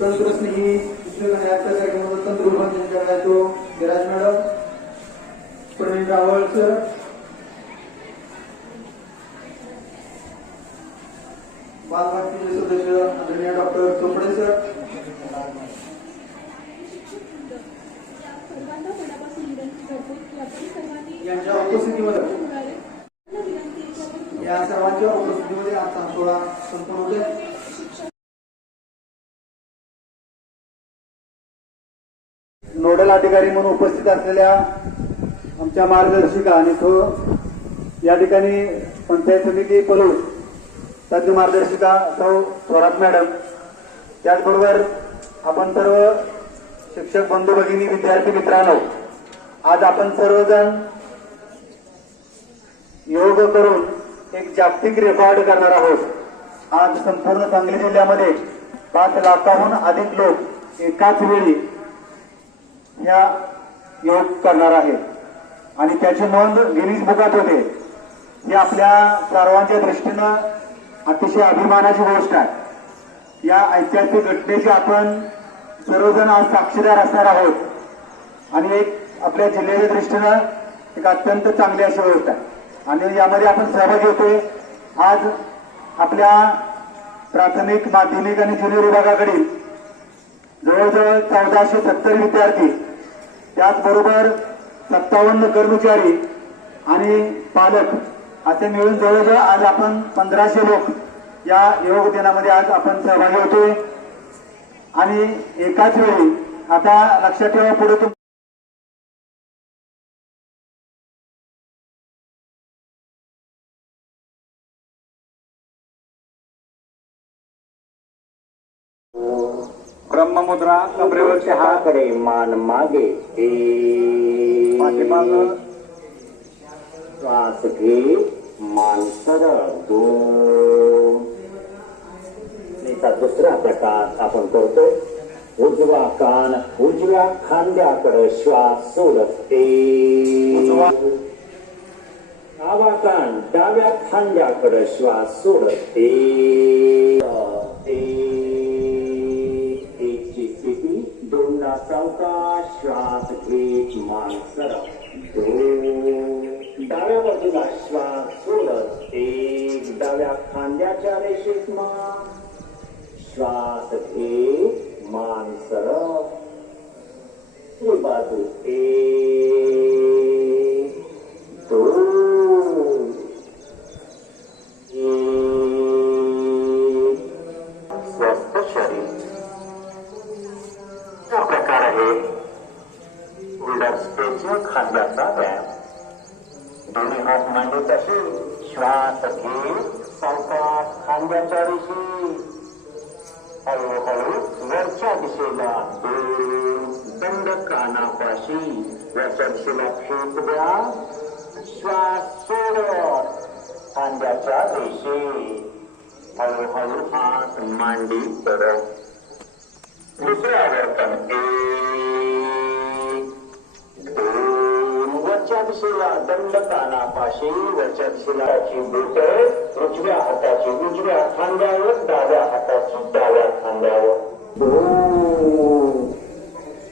तंत्रस्नेही शिक्षक या कार्यक्रमाचा तंत्ररूपान त्यांच्याकडे आहे तो विराज मॅडम. प्रवीण रावळ सर बालभारतीचे सदस्य आदरणीय डॉक्टर चोपडे सर यांच्या उपस्थितीमध्ये या सर्वांच्या उपस्थितीमध्ये आजचा सोहळा संपन्न होते अधिकारी म्हणून उपस्थित असलेल्या आमच्या मार्गदर्शिका आणि तो या ठिकाणी पंचायत समिती पलूस तज्ञ मार्गदर्शिका सौ थोरात मॅडम. त्याचबरोबर आपण सर्व शिक्षक बंधू भगिनी विद्यार्थी मित्रांनो आज आपण सर्वजण योग करून एक जागतिक रेकॉर्ड करणार आहोत. आज संपूर्ण सांगली जिल्ह्यामध्ये पाच लाखाहून अधिक लोक एकाच वेळी या योग करणार आहे. आणि त्याची नोंद गिनीज बुकात होते. ही आपल्या सर्वांच्या दृष्टीनं अतिशय अभिमानाची गोष्ट आहे. या ऐतिहासिक घटनेची आपण सर्वजण आज साक्षीदार असणार आहोत. आणि एक आपल्या जिल्ह्याच्या दृष्टीनं एक अत्यंत चांगली अशी गोष्ट आहे. आणि यामध्ये आपण सहभागी होतोय आज आपल्या प्राथमिक माध्यमिक आणि ज्युनियर विभागाकडील जवळजवळ चौदाशे सत्तर विद्यार्थी त्याचबरोबर सत्तावन्न कर्मचारी आणि पालक असे मिळून जवळजवळ आज आपण पंधराशे लोक या योग दिनामध्ये आज आपण सहभागी होतोय. आणि एकाच वेळी आता लक्षात ठेवा पुढे ब्रह्ममुद्रा कमरेवरचे हात कडे मान मागे. पाठीमाग. श्वास घे मान सरळ दोन दुसरा प्रकार आपण करतोय. उजवा कान उजव्या खांद्याकडे श्वास सोडत. उजवा. डावा कान डाव्या खांद्याकडे श्वास सोडत. एक दोनला श्वास घेत मान सरळ डाव्या बाजूला श्वास सोडत एक डाव्या खांद्याच्या रेषेत मान श्वास घेत मान सरळ बाजू एक आहे उलटस्तेच्या खांद्याचा व्यायाम. दोन्ही हात मांडीत असे श्वास घेत सावकाश खांद्याच्या दिशे. हळूहळू वरच्या दिशेला दंड कानापाशी. वरच्या दिशेला फेक द्या. श्वास सोडत खांद्याच्या रेषे हळूहळू हात मांडी करत दुसरे आवर्तन एक दोन वरच्या दिशेला दंड कानापाशी वरच्या दिशेला हाताची बोट उजव्या हाताची उजव्या खांद्यावर डाव्या हाताची डाव्या खांद्यावर दोन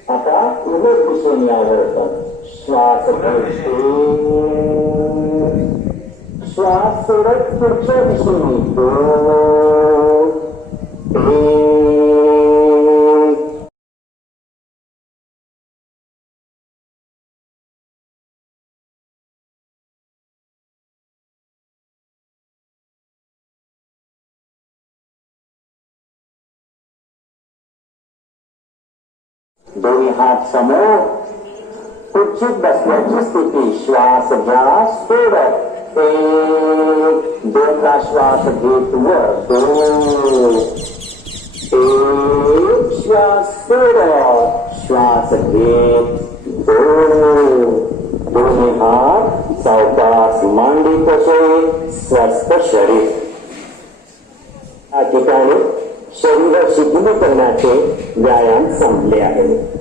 आता उलट दिशेने आवर्तन श्वास घ्यायचे श्वास सोडत पुढच्या दिशेने दोन दोन्ही हात समोर खुर्चीत बसण्याची स्थिती. श्वास घ्या सोडत एक दोनदा श्वास घेत वर. दोन एक श्वास सोडत श्वास घेत दोन दोन्ही हात सावकाश मांडी कसे स्वस्थ शरीर. या ठिकाणी शरीर शिथिल करण्याचे व्यायाम संपले आहे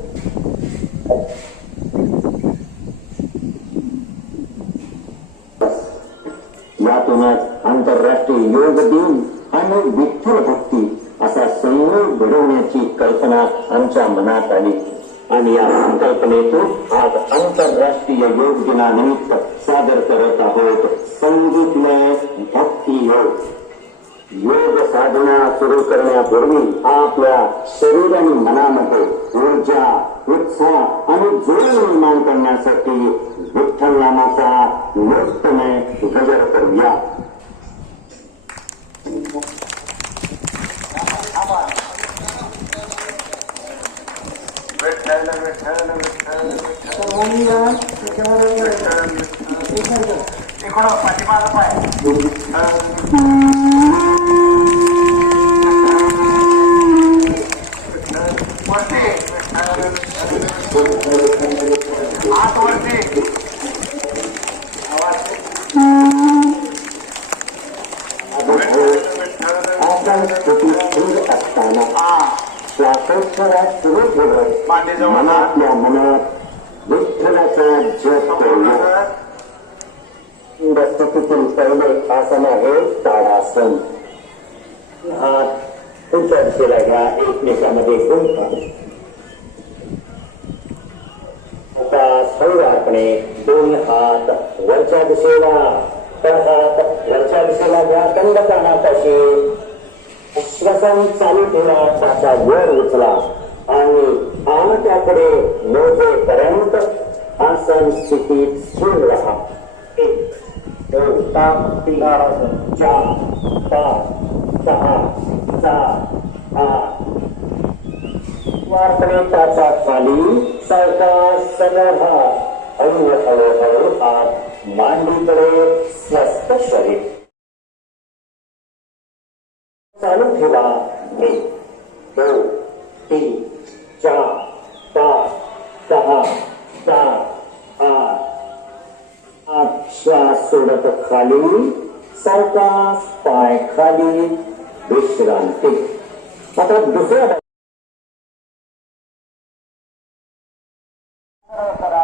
यातूनच आंतरराष्ट्रीय योग दिन आणि विठ्ठल भक्ती असा संयोग घडवण्याची कल्पना आमच्या मनात आली. आणि या संकल्पनेतून आज आंतरराष्ट्रीय योग दिनानिमित्त सादर करत आहोत संगीतमय भक्ती योग योग साधना सुरू करण्यापूर्वी आपल्या शरीर आणि मनामध्ये ऊर्जा उत्साह आणि जोर निर्माण करण्यासाठी विठ्ठल नामाचा नृत्यमय गजर करूया विठ्ठल या त्याच्यावर आसन स्थितीत स्थिर राहा एक दोन ताप पिल्लारासन चार पाच सहा सात आठ वारपणे त्याचा खाली सावकाश सरळ हात हळू हळूहळू हात मांडीकडे स्वस्थ शरीर. चालू ठेवा. एक दोन तीन चार पाच सहा सात आठ आठ श्वास सोडत खाली सावकाश पाय खाली विश्रांती आता दुसऱ्या बाजू- करा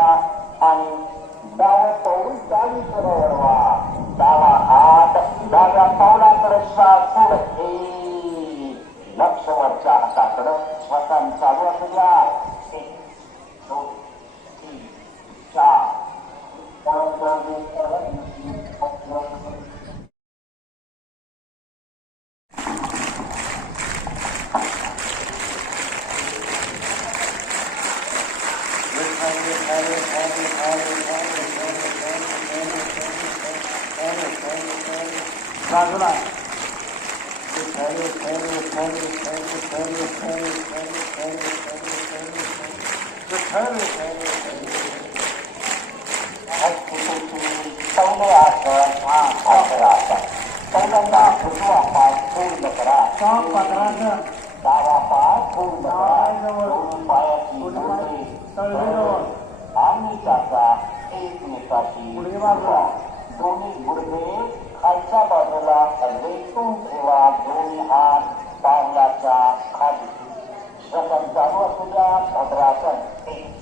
आणि डावा पाऊल डावीकडे वळवा डावा हात डाव्या पावलाकडे श्वास सोडत एक लक्ष वरच्या हाताकडे श्वसन चालू असू द्या एक दोन तीन चार बाजूला पहिले आसन हा आसन पहिल्यांदा उजवा पाय पूर्ण करा टॉप पदराचं डावा पाय पूर्ण करा दोन पायाची बोटे तळवेजवळ आणि त्याचा एकमेकाची दोन्ही गुडघे खालच्या बाजूला रेटून ठेवा दोन्ही हात पावलाच्या खाली. श्वसन चालू असू द्या भद्रासन. एक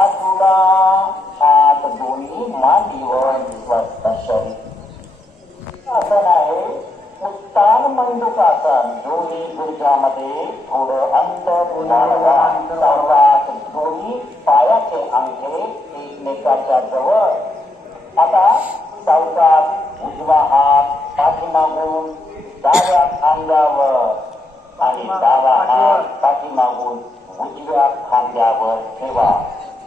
बाजूला आत दोन्ही मांडी व विश्वासचा शरीर. आसन आहे उत्तान मंडूक आसन दोन्ही गुडघ्यामध्ये थोडं अंत अंतर दोन्ही पायाचे अंगे एकमेकाच्या जवळ. आता सावकाश उजवा हात पाठीमागून डाव्या खांद्यावर आणि डावा हात पाठीमागून उजव्या खांद्यावर ठेवा.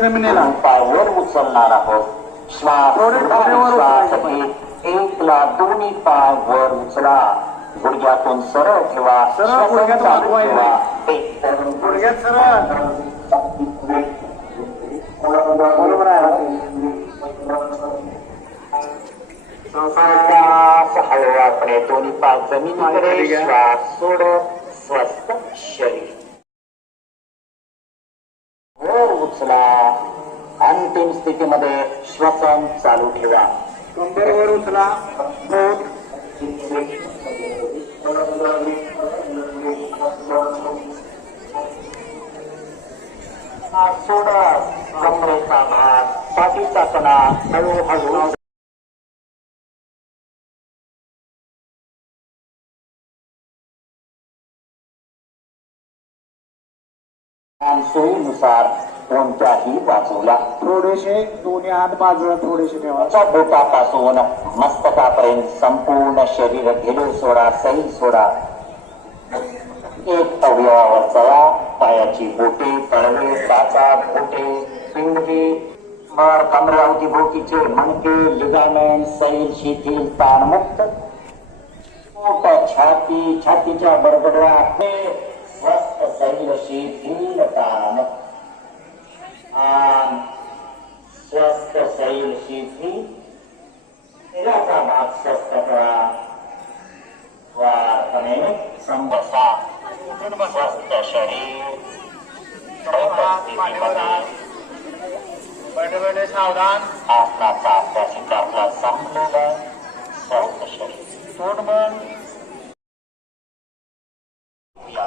जमिनीला. दोन पाय वर उचलणार आहोत. श्वास श्वास घेत. एकला दोन्ही पाय वर उचला. गुडघ्यातून सरळ ठेवा. सरळ गुडघ्यात सरळ. बरोबर आहे श्वास हळूवारपणे दोन्ही पाय जमिनीकडे. श्वास सोड स्वस्थ शरीर वर उचला अंतिम स्थितीमध्ये श्वसन चालू कंबरवर उचला पोट सोडा कमरेचा भाग पाठीचा कणा सोयीनुसार कोणत्याही बाजूला थोडेसे दोन्ही हात बाजूला थोडेसे ठेवा. बोटापासून मस्तकापर्यंत संपूर्ण शरीर ढिलू सोडा सही सोडा. एक अवयवावर चला पायाची बोटे तळवे टाचा बोटे पिंडके मर कमरावती भोवतीचे मणके लिगामेंट सैल शिथिल ताणमुक्त पोट छाती छातीच्या हे स्वस्थ सैल शिथिल ताणमुक्त स्वस्थ सैल शिथिल शरीराचा भाग स्वस्थ करा। वारपणे संबसा स्वस्थ शरीर। बैठे बैठे सावधान। आसनाचा अभ्यासिका आपला संपलेला स्वस्थ शरीर। तोंड बंद क्रिया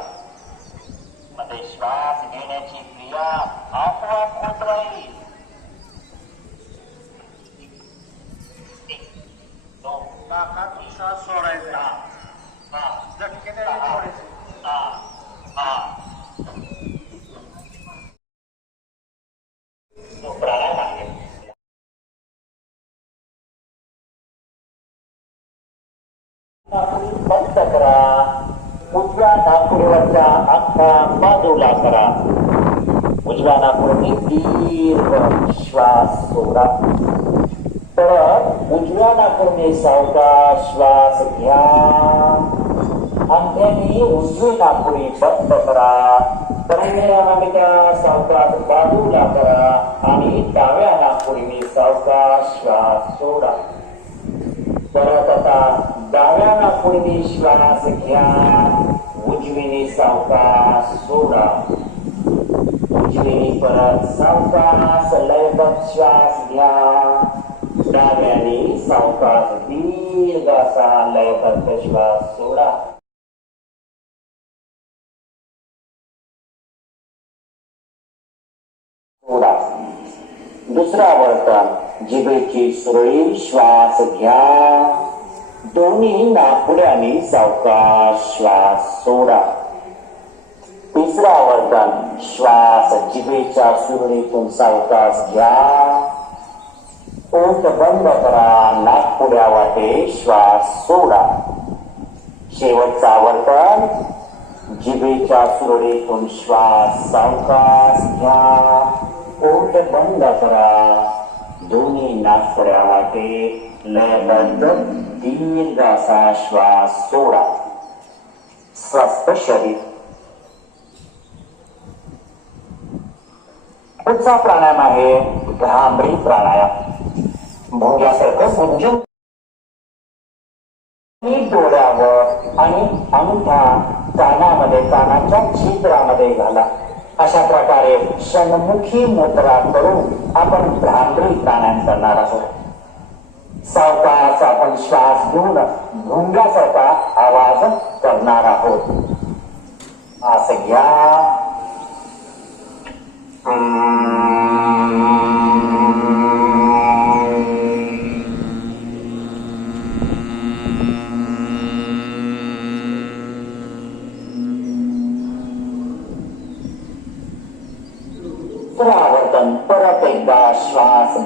मध्ये श्वास घेण्याची क्रिया आपोआप होत राहील. नाकातून श्वास सोडायचा. झटके द्यायचे थोडेसे सहा, सहा. तो प्राणायाम आहे बंद करा उजव्या नागपुरीवरच्या अख्खा बाजूला करा उजव्या नागपुराने दीर्घ श्वास सोडा परत उजव्या नागपुराने सावकाश श्वास घ्या अंगठ्याने उजवी नागपुरी बंद करा परिणामाच्या सावकाश बाजूला करा आणि डाव्या नागपुरीने सावका श्वास सोडा परत आता डाव्या नागपुरीने श्वास घ्या. उजवीने सावकाश सोडा. उजवी परत सावकाश लयबद्ध श्वास घ्या. डाव्याने सावकाश दीर्घ असा लयबद्ध श्वास सोडा. सोडा. दुसरा वळता जिभेची सुरळी श्वास घ्या. दोन्ही नापुड्याने सावकाश श्वास सोडा. तिसरा वर्तन श्वास जिभेच्या सुरळीतून सावकाश घ्या ओठ बंद करा नागपुड्या वाटे श्वास सोडा शेवटचा वर्तन जिभेच्या सुरळीतून श्वास सावकाश घ्या पोट बंद करा दोन्ही नागपुड्या वाटे लयबद्ध दीर्घ असा श्वास सोडा स्वस्थ शरीर पुढचा प्राणायाम आहे? भ्रामरी प्राणायाम. भोग्यासारखं समजून डोळ्यावर आणि अंगठा कानामध्ये कानाच्या छिद्रामध्ये घाला. अशा प्रकारे षणमुखी मुद्रा करून आपण भ्रामरी प्राणायाम करणार आहोत. सावकाश आपण श्वास घेऊन भुंगासारखा आवाज करणार आहोत. असं घ्या. पुनरावर्तन परत एकदा श्वास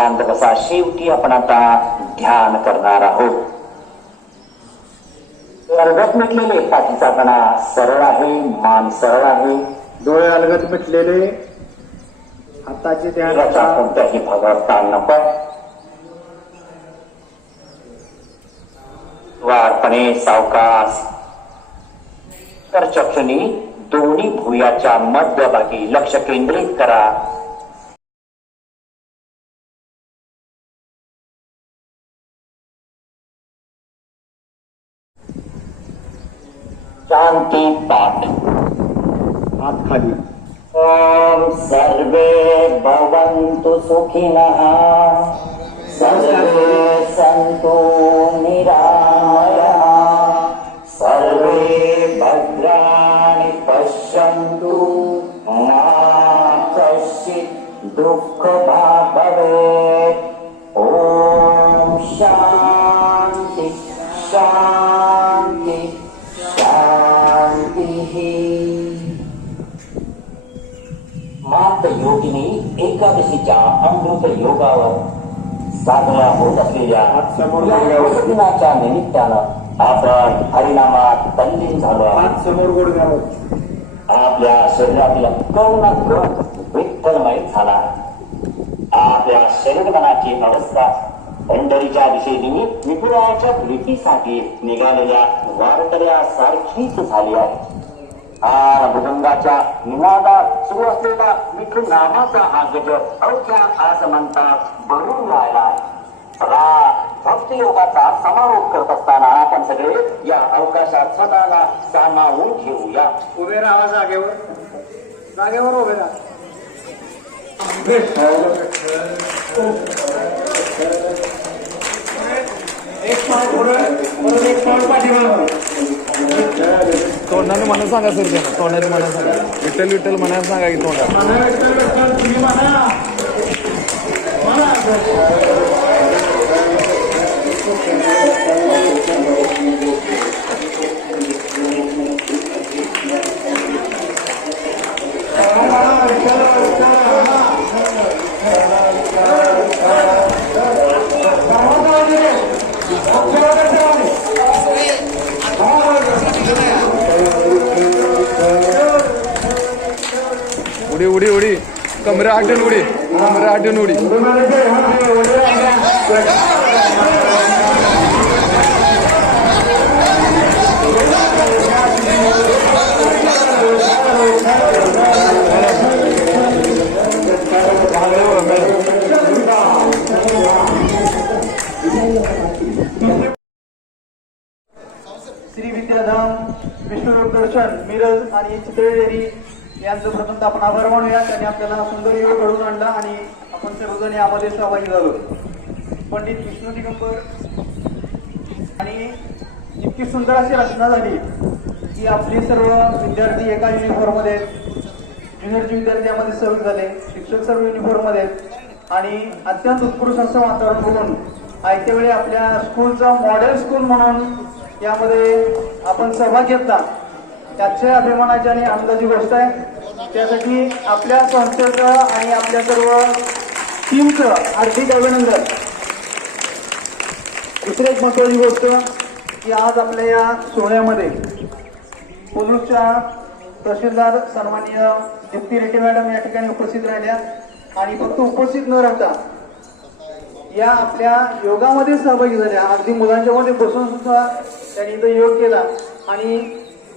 शांत बसा शेवटी आपण आता ध्यान करणार आहोत. अर्गत म्हटलेले पाठीचा कणा सरळ आहे मान सरळ आहे. डोळे अलगद मिटलेले हाताचे ध्यान. कोणत्याही भागावर ताण नको वारपणे सावकाश. तर चक्षुनी दोन्ही भुयाच्या मध्यभागी लक्ष केंद्रित करा. سكنها سنبيل असलेल्या. दिनाच्या निमित्तानं आपण हरिनामात तल्लीन झालो समोर गुडघ्यावर आपल्या शरीरातील कण विठ्ठलमय झाला. आपल्या शरीर मनाची अवस्था पंढरीच्या दिशेने विपुराच्या भेटीसाठी निघालेल्या वारकऱ्यासारखीच झाली आहे. हा भुजंगाच्या निनादात सुरू असलेला विठ्ठल नामाचा हा गज अवघ्या आज म्हणतात भरून राहिला सदा भक्ती योगाचा समारोप करत असताना आपण सगळे या अवकाशात स्वतःला सामावून घेऊया. उभे राहा जागेवर. जागेवर उभे राहा. तोंडाने म्हणा सांगा सर त्यांना तोंडाने म्हणा सांगा. विठ्ठल विठ्ठल म्हणा सांगा की तोंडात. उडी उडी उडी कमरे आठवण उडी कमरे आठवण उडी श्री विद्याधाम विष्णू दर्शन मिरज आणि चितळेरी यांचं प्रथम आपण आभार मानूया त्यांनी आपल्याला सुंदर योग घडवून आणला आणि आपण सर्वजण यामध्ये सहभागी झालो. पंडित विष्णू दिगंबर आणि इतकी सुंदर अशी रचना झाली की आपले सर्व विद्यार्थी एका युनिफॉर्ममध्ये ज्युनियरचे विद्यार्थी यामध्ये सहभागी झाले शिक्षक सर्व युनिफॉर्ममध्ये आहेत आणि अत्यंत उत्कृष्ट असं वातावरण बघून आयत्या वेळी आपल्या स्कूलचा मॉडेल स्कूल म्हणून यामध्ये आपण सहभाग घेतला. त्याच्या अभिमानाची आणि आनंदाची गोष्ट आहे. त्यासाठी आपल्या संस्थेचं आणि आपल्या सर्व टीमचं हार्दिक अभिनंदन. दुसरी एक महत्वाची गोष्ट की आज आपल्या या सोहळ्यामध्ये पोलूसच्या तहसीलदार सन्माननीय दीप्ती रेड्डी मॅडम या ठिकाणी उपस्थित राहिल्या. आणि फक्त उपस्थित न राहता या आपल्या योगामध्ये सहभागी झाल्या अगदी मुलांच्या मध्ये बसून सुद्धा त्यांनी इथं योग केला. आणि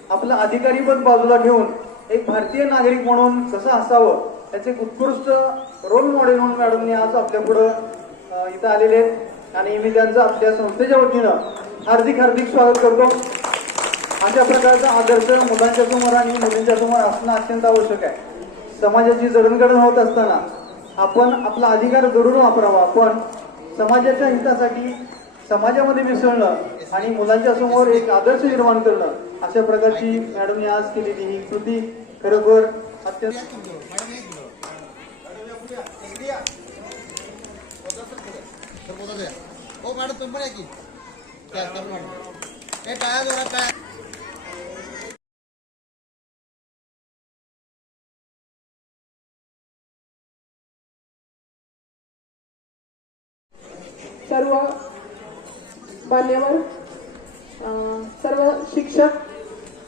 आपलं अधिकारी पद बाजूला ठेवून एक भारतीय नागरिक म्हणून कसं असावं त्याचे उत्कृष्ट रोल मॉडेल म्हणून मॅडमनी आज आपल्या पुढं इथं आलेले आहेत. आणि मी त्यांचं आपल्या संस्थेच्या वतीनं हार्दिक हार्दिक स्वागत करतो. अशा प्रकारचा आदर्श मुलांच्या समोर आणि मुलींच्या समोर असणं अत्यंत आवश्यक आहे. समाजाची जडणघडण होत असताना आपण आपला अधिकार जरूर वापरावा. पण समाजाच्या हितासाठी समाजामध्ये मिसळणं आणि मुलांच्या समोर एक आदर्श निर्माण करणं अशा प्रकारची मॅडमने आज केलेली ही कृती खरोखर अत्यंत हो मॅडम तुम्ही सर्व मान्यवर सर्व शिक्षक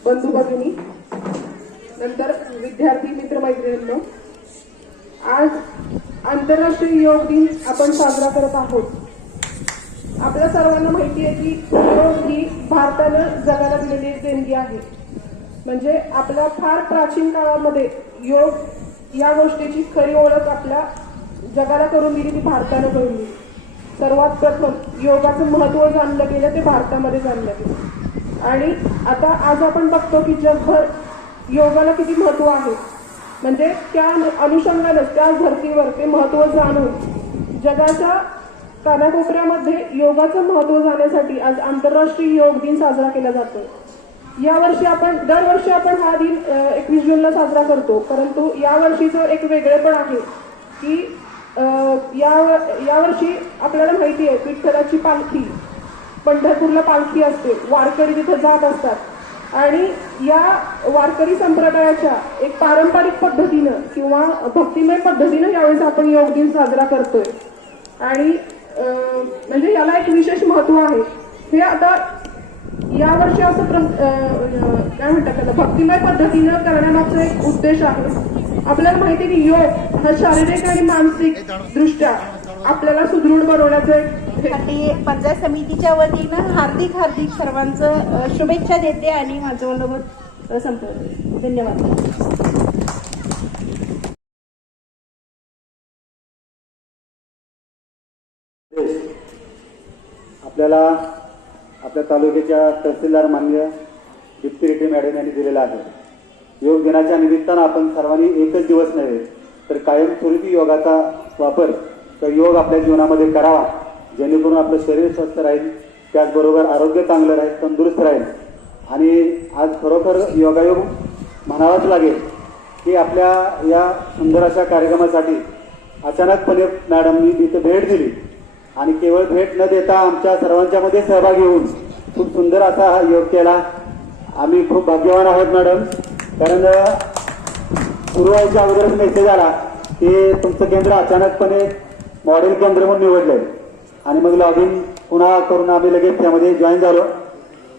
बंधू भगिनी नंतर विद्यार्थी मित्रमैत्रिणींनो आज आंतरराष्ट्रीय योग दिन आपण साजरा करत आहोत. आपल्या सर्वांना माहिती आहे की योग ही भारतानं जगाला दिलेली देणगी आहे. म्हणजे आपल्या फार प्राचीन काळामध्ये योग या गोष्टीची खरी ओळख आपल्या जगाला करून दिली ती भारतानं करून दिली. सर्वात प्रथम योगाचं महत्त्व जाणलं गेलं ते भारतामध्ये जाणलं गेलं. आणि आता आज आपण बघतो की जगभर योगाला किती महत्त्व आहे. म्हणजे त्या अनुषंगानंच त्या धर्तीवर ते महत्त्व जाणून जगाच्या कानाकोपऱ्यामध्ये योगाचं महत्त्व जाण्यासाठी आज आंतरराष्ट्रीय योग दिन साजरा केला जातो यावर्षी आपण दरवर्षी आपण हा दिन एकवीस जूनला साजरा करतो. परंतु यावर्षीचं एक वेगळेपण आहे की या यावर्षी आपल्याला माहिती आहे विठ्ठलाची पालखी पंढरपूरला पालखी असते वारकरी तिथे जात असतात. आणि या वारकरी संप्रदायाच्या एक पारंपरिक पद्धतीनं किंवा भक्तिमय पद्धतीनं यावेळेस आपण योग दिन साजरा करतोय. आणि म्हणजे याला एक विशेष महत्त्व आहे. हे आता यावर्षी असं काय म्हणतात त्याला? भक्तिमय पद्धतीनं करण्यामागचा एक उद्देश आहे. आपल्याला माहिती की योग हा शारीरिक आणि मानसिक दृष्ट्या आपल्याला सुदृढ बनवण्याचं पंचायत समितीच्या वतीनं हार्दिक हार्दिक सर्वांचं शुभेच्छा देते आणि माझं मनोगत संपवते. धन्यवाद. आपल्याला आपल्या तालुक्याच्या तहसीलदार मान्य दीप्ती रेड्डी मॅडम यांनी दिलेला आहे. योग दिनाच्या निमित्तानं आपण सर्वांनी एकच दिवस नव्हे तर कायमस्वरूपी योगाचा वापर तर योग आपल्या जीवनामध्ये करावा जेणेकरून आपलं शरीर स्वस्थ राहील त्याचबरोबर आरोग्य चांगलं राहील तंदुरुस्त राहील. आणि आज खरोखर योगायोग म्हणावाच लागेल की आपल्या या सुंदर अशा कार्यक्रमासाठी अचानकपणे मॅडमनी तिथे भेट दिली. आणि केवळ भेट न देता आमच्या सर्वांच्या मध्ये सहभागी होऊन खूप सुंदर असा हा योग केला. आम्ही खूप भाग्यवान आहोत मॅडम. कारण सुरू व्हायच्या अगोदरच मेसेज आला की तुमचं केंद्र अचानकपणे मॉडेल केंद्र म्हणून निवडलंय. आणि मग लॉग इन पुन्हा करून आम्ही लगेच त्यामध्ये जॉईन झालो.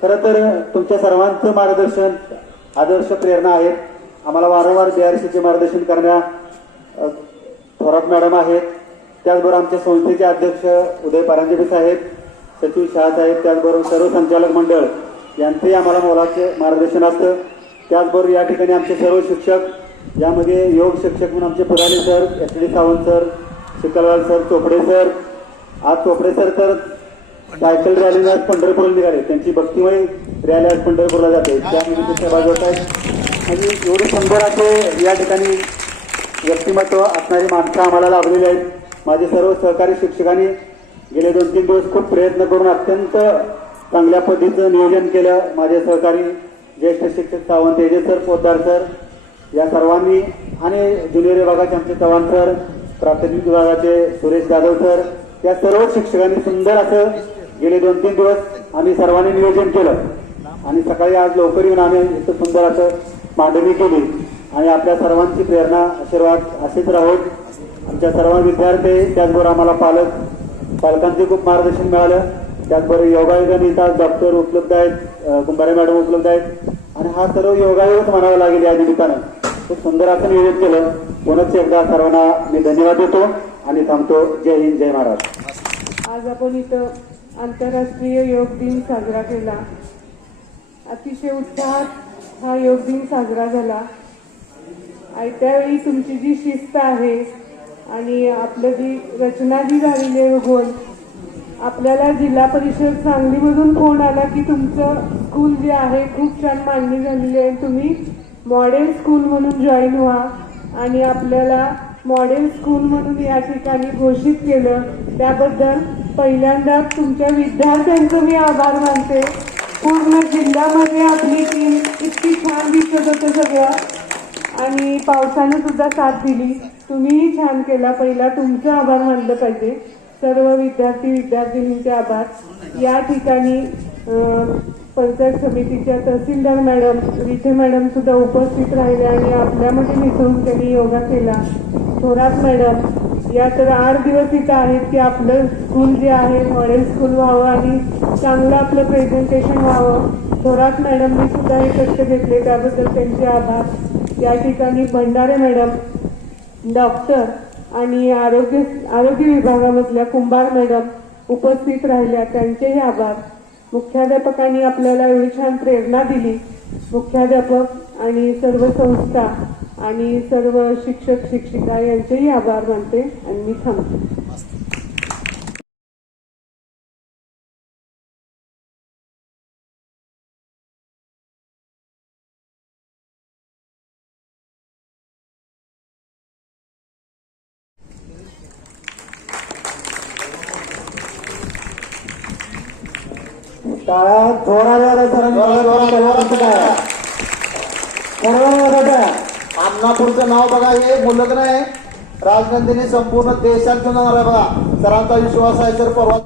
खरं तर तुमच्या सर्वांचं मार्गदर्शन आदर्श प्रेरणा आहेत. आम्हाला वारंवार बीआरसीचे मार्गदर्शन करण्या थोरात मॅडम आहेत. त्याचबरोबर आमच्या संस्थेचे अध्यक्ष उदय परांजपे साहेब सचिव शहा साहेब त्याचबरोबर सर्व संचालक मंडळ यांचंही आम्हाला मोलाचे मार्गदर्शन असतं. त्याचबरोबर या ठिकाणी आमचे सर्व शिक्षक यामध्ये योग शिक्षक म्हणून आमचे पुराणे sir S D Sawant sir Shikalwal sir Chopde sir. आज चोपडे सर तर सायकल रॅलीने आज पंढरपूरला निघाले. त्यांची भक्तिमय रॅली आज पंढरपूरला जाते. त्यानिमित्त सहभागी होत आहेत. आणि एवढे शंभर असे या ठिकाणी व्यक्तिमत्व असणारी माणसं आम्हाला लाभलेली आहेत. माझे सर्व सहकारी शिक्षकांनी गेले दोन तीन दिवस खूप प्रयत्न करून अत्यंत चांगल्या पद्धतीचं नियोजन केलं. माझे सहकारी ज्येष्ठ शिक्षक सावंत येजे सर पोद्दार सर या सर्वांनी आणि ज्युनियर विभागाचे आमचे चव्हाण सर प्राथमिक विभागाचे सुरेश जाधव सर या सर्व शिक्षकांनी सुंदर असं गेले दोन तीन दिवस आम्ही सर्वांनी नियोजन केलं. आणि सकाळी आज लवकर येऊन आम्ही इथं सुंदर असं मांडणी केली. आणि आपल्या सर्वांची प्रेरणा आशीर्वाद असेच राहोत. आमच्या सर्व विद्यार्थी त्याचबरोबर आम्हाला पालक पालकांचे खूप मार्गदर्शन मिळालं. त्याचबरोबर योगायोगाने इथं डॉक्टर उपलब्ध आहेत कुंभारे मॅडम उपलब्ध आहेत. आणि हा सर्व योगायोगच म्हणावा लागेल या निमित्तानं. खूप सुंदर असं नियोजन केलं. पुनश्च एकदा सर्वांना मी धन्यवाद देतो आणि थांबतो. जय हिंद जय महाराष्ट्र. आज आपण इथं आंतरराष्ट्रीय योग दिन साजरा केला. अतिशय उत्साहात हा योग दिन साजरा झाला. आणि त्यावेळी तुमची जी शिस्त आहे आणि आपलं जी रचना जी झालेली आहे बघून आपल्याला जिल्हा परिषद सांगलीमधून फोन आला की तुमचं स्कूल जे आहे खूप छान मांडणी झालेली आहे. तुम्ही मॉडेल स्कूल म्हणून जॉईन व्हा आणि आपल्याला मॉडेल स्कूल म्हणून या ठिकाणी घोषित केलं. त्याबद्दल पहिल्यांदा तुमच्या विद्यार्थ्यांचं मी आभार मानते. पूर्ण जिल्ह्यामध्ये आपली टीम इतकी छान दिसत होतं सगळं. आणि पावसानं सुद्धा साथ दिली. तुम्हीही छान केला. पहिला तुमचं आभार मानलं पाहिजे. सर्व विद्यार्थी विद्यार्थिनींचे आभार. या ठिकाणी पंचायत समितीच्या तहसीलदार मॅडम विखे मॅडम सुद्धा उपस्थित राहिले आणि आपल्यामध्ये मिसळून त्यांनी योगा केला. थोरात मॅडम या तर आठ दिवस इथं आहेत की आपलं स्कूल जे आहे मॉडेल स्कूल व्हावं आणि चांगलं आपलं प्रेझेंटेशन व्हावं. थोरात मॅडमनी सुद्धा हे कष्ट घेतले त्याबद्दल त्यांचे आभार. या ठिकाणी भंडारे मॅडम डॉक्टर आणि आरोग्य आरोग्य विभागामधल्या कुंभार मॅडम उपस्थित राहिल्या. त्यांचेही आभार. मुख्याध्यापकांनी आपल्याला एवढी छान प्रेरणा दिली. मुख्याध्यापक आणि सर्व संस्था आणि सर्व शिक्षक शिक्षिका यांचेही आभार मानते आणि मी थांबते. टाळ्या जोरात आमनापूरचं नाव बघा हे मुलग नाही राजनंदिनी संपूर्ण देशात घेऊन जाणार आहे बघा. सरांचा विश्वास आहे तर परवा